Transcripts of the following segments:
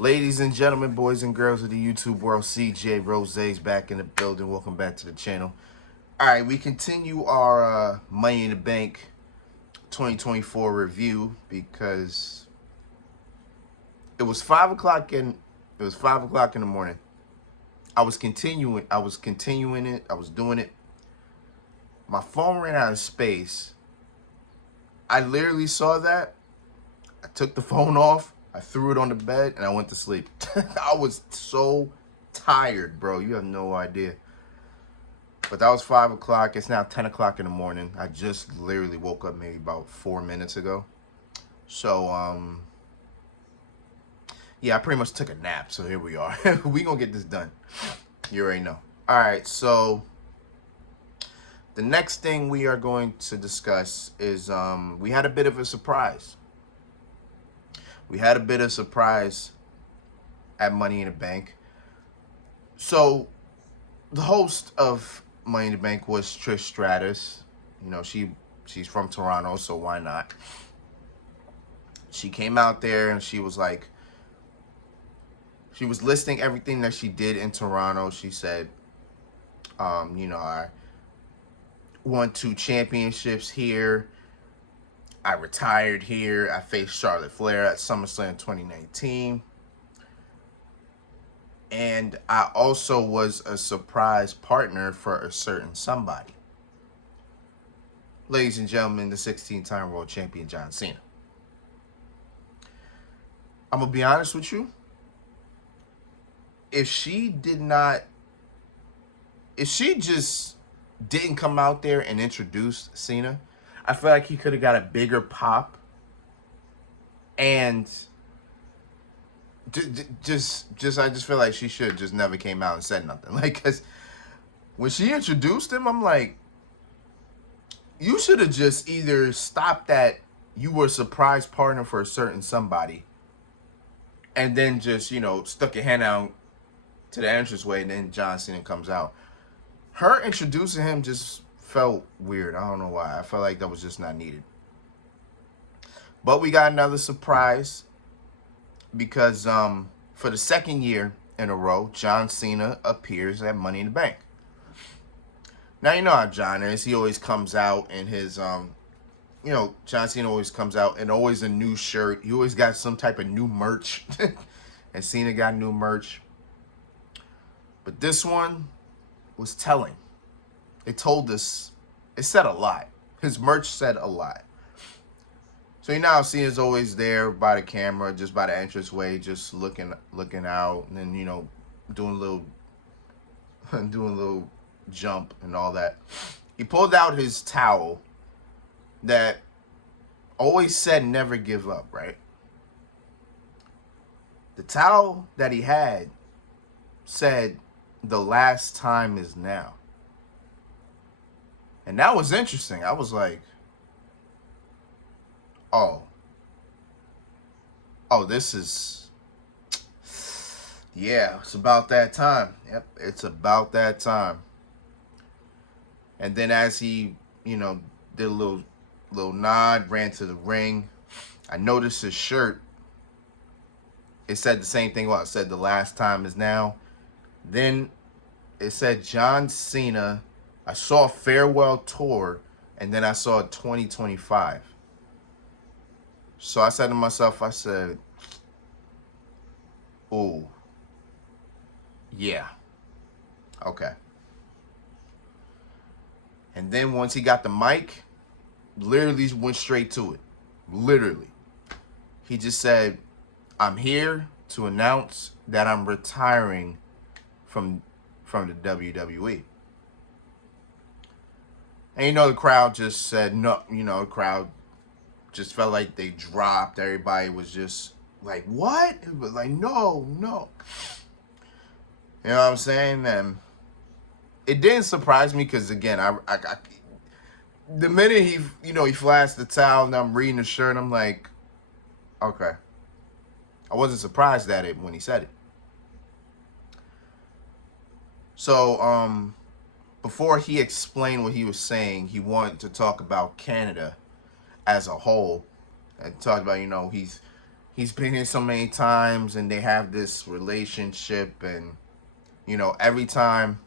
Ladies and gentlemen, boys and girls of the YouTube world, CJ Rose's back in the building. Welcome back to the channel. All right, we continue our Money in the Bank 2024 review because it was 5 o'clock in the morning. I was continuing it. I was doing it. My phone ran out of space. I literally saw that. I took the phone off. I threw it on the bed and I went to sleep. I was so tired, bro. You have no idea. But that was 5 o'clock. It's now 10 o'clock in the morning. I just literally woke up maybe about 4 minutes ago. So, yeah, I pretty much took a nap. So here we are. We gonna get this done. You already know. All right, so the next thing we are going to discuss is we had a bit of a surprise. We had a bit of surprise at Money in the Bank. So the host of Money in the Bank was Trish Stratus. You know, she's from Toronto, so why not? She came out there and she was like, she was listing everything that she did in Toronto. She said, you know, I won 2 championships here. I retired here. I faced Charlotte Flair at SummerSlam 2019. And I also was a surprise partner for a certain somebody. Ladies and gentlemen, the 16-time world champion, John Cena. I'm going to be honest with you. If she just didn't come out there and introduce Cena, I feel like he could have got a bigger pop. And I just feel like she should just never came out and said nothing. Like, cause when she introduced him, I'm like, you should have just either stopped at you were a surprise partner for a certain somebody, and then just, you know, stuck your hand out to the entranceway, and then John Cena comes out. Her introducing him just felt weird. I don't know why. I felt like that was just not needed. But we got another surprise because for the second year in a row, John Cena appears at Money in the Bank. Now, you know how John is. He always comes out in his, you know, John Cena always comes out in always a new shirt. He always got some type of new merch. And Cena got new merch. But this one was telling. It told us, it said a lot. His merch said a lot. So you know how Cena's always there by the camera, just by the entranceway, just looking out, and then, you know, doing a little jump and all that. He pulled out his towel that always said never give up, right? The towel that he had said the last time is now. And that was interesting. I was like, oh, this is, yeah, it's about that time. Yep, it's about that time. And then as he, you know, did a little nod, ran to the ring, I noticed his shirt. It said the same thing. Well, it said the last time is now. Then it said John Cena. I saw a farewell tour, and then I saw 2025. So I said to myself, I said, oh, yeah, okay. And then once he got the mic, literally went straight to it. Literally. He just said, I'm here to announce that I'm retiring from the WWE. And you know, the crowd just said no. You know, the crowd just felt like they dropped. Everybody was just like, what? It was like, no. You know what I'm saying? And it didn't surprise me because, again, I the minute he flashed the towel and I'm reading the shirt, I'm like, okay. I wasn't surprised at it when he said it. So, before he explained what he was saying, he wanted to talk about Canada as a whole, and talked about, you know, he's he's been here so many times and they have this relationship, and every time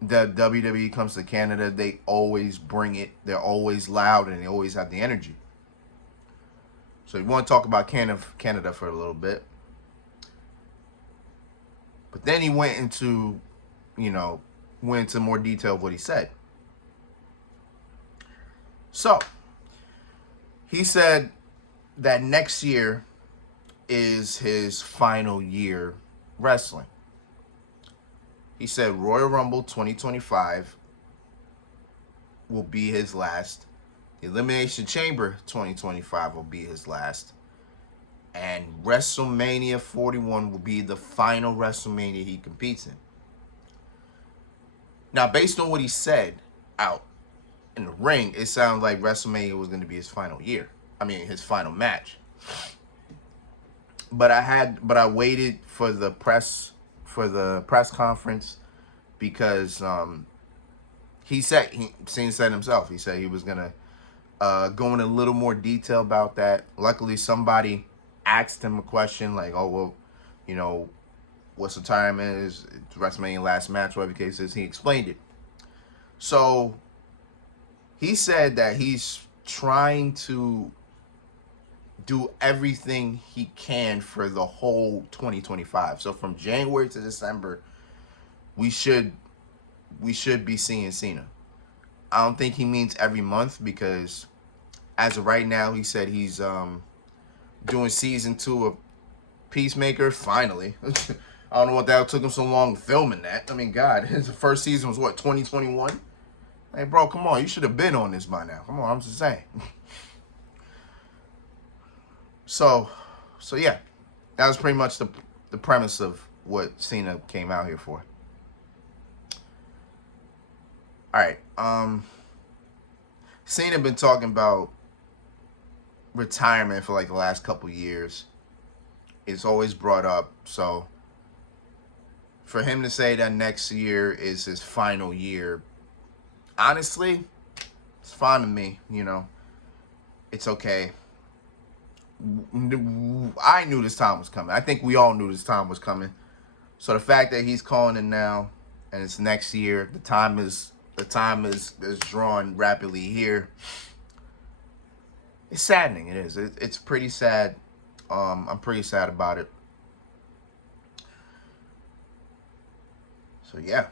the WWE comes to Canada, they always bring it. They're always loud and they always have the energy. So you want to talk about Canada for a little bit. But then he went into more detail of what he said. So he said that next year is his final year wrestling. He said Royal Rumble 2025 will be his last. Elimination Chamber 2025 will be his last. And WrestleMania 41 will be the final WrestleMania he competes in. Now, based on what he said out in the ring, it sounded like WrestleMania was going to be his final year. I mean, his final match. But I waited for the press conference because Cena said himself. He said he was gonna go in a little more detail about that. Luckily, somebody asked him a question like, "Oh well, what's the time is? It's WrestleMania last match, whatever the case is." He explained it. So he said that he's trying to do everything he can for the whole 2025. So from January to December, we should be seeing Cena. I don't think he means every month because as of right now, he said he's doing season 2 of Peacemaker. Finally, I don't know what the hell took him so long filming that. I mean, God, his first season was what, 2021? Hey, bro, come on, you should have been on this by now. Come on, I'm just saying. So yeah, that was pretty much the premise of what Cena came out here for. All right, Cena been talking about retirement for like the last couple years. It's always brought up. So for him to say that next year is his final year, honestly, it's fine to me. It's okay. I knew this time was coming. I think we all knew this time was coming. So the fact that he's calling it now and it's next year, the time is drawing rapidly here. It's saddening. It is. It's pretty sad. I'm pretty sad about it. So yeah.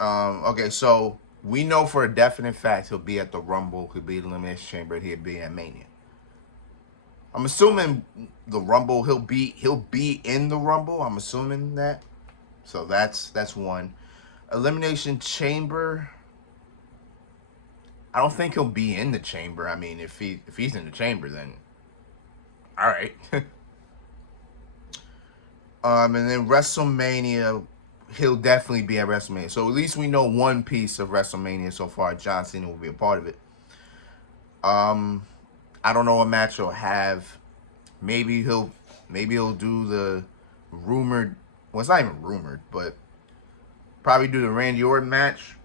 Okay. So we know for a definite fact he'll be at the Rumble. He'll be at the Elimination Chamber. He'll be at Mania. I'm assuming the Rumble, he'll be in the Rumble. I'm assuming that. So that's one. Elimination Chamber, I don't think he'll be in the chamber. I mean, if he's in the chamber, then all right. And then WrestleMania, he'll definitely be at WrestleMania. So at least we know one piece of WrestleMania so far. John Cena will be a part of it. I don't know what match he'll have. Maybe he'll do the rumored. Well, it's not even rumored, but probably do the Randy Orton match.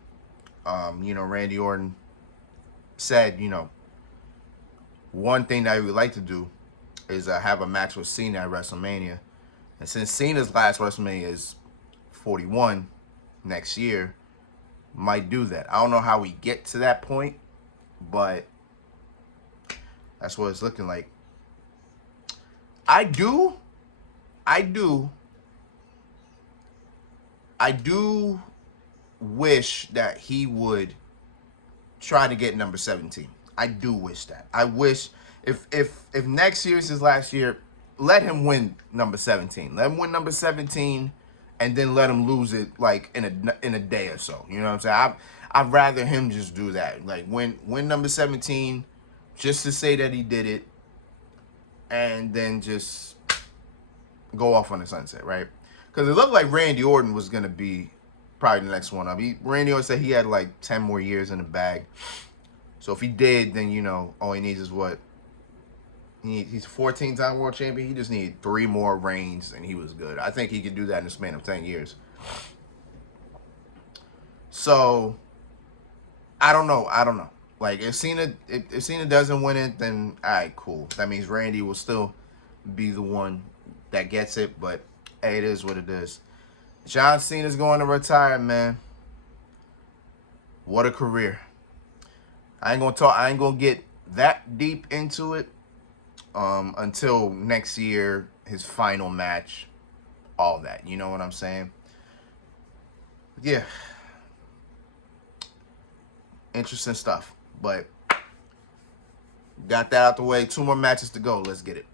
Randy Orton said, one thing that he would like to do is have a match with Cena at WrestleMania. And since Cena's last WrestleMania is 41 next year, might do that. I don't know how we get to that point, but that's what it's looking like. I do wish that he would try to get number 17. I do wish that. I wish if next year's his last year, let him win number 17. Let him win number 17 and then let him lose it like in a day or so. You know what I'm saying? I'd rather him just do that. Like win number 17 just to say that he did it and then just go off on the sunset, right? Because it looked like Randy Orton was going to be probably the next one up. Randy Orton said he had like 10 more years in the bag. So if he did, then, all he needs is what? He's 14-time world champion. He just needed 3 more reigns and he was good. I think he could do that in the span of 10 years. So, I don't know. Like, if Cena doesn't win it, then, all right, cool. That means Randy will still be the one that gets it, but hey, it is what it is. John Cena's going to retire, man. What a career. I ain't gonna get that deep into it until next year, his final match, all that. You know what I'm saying? Yeah. Interesting stuff. But got that out the way. 2 more matches to go. Let's get it.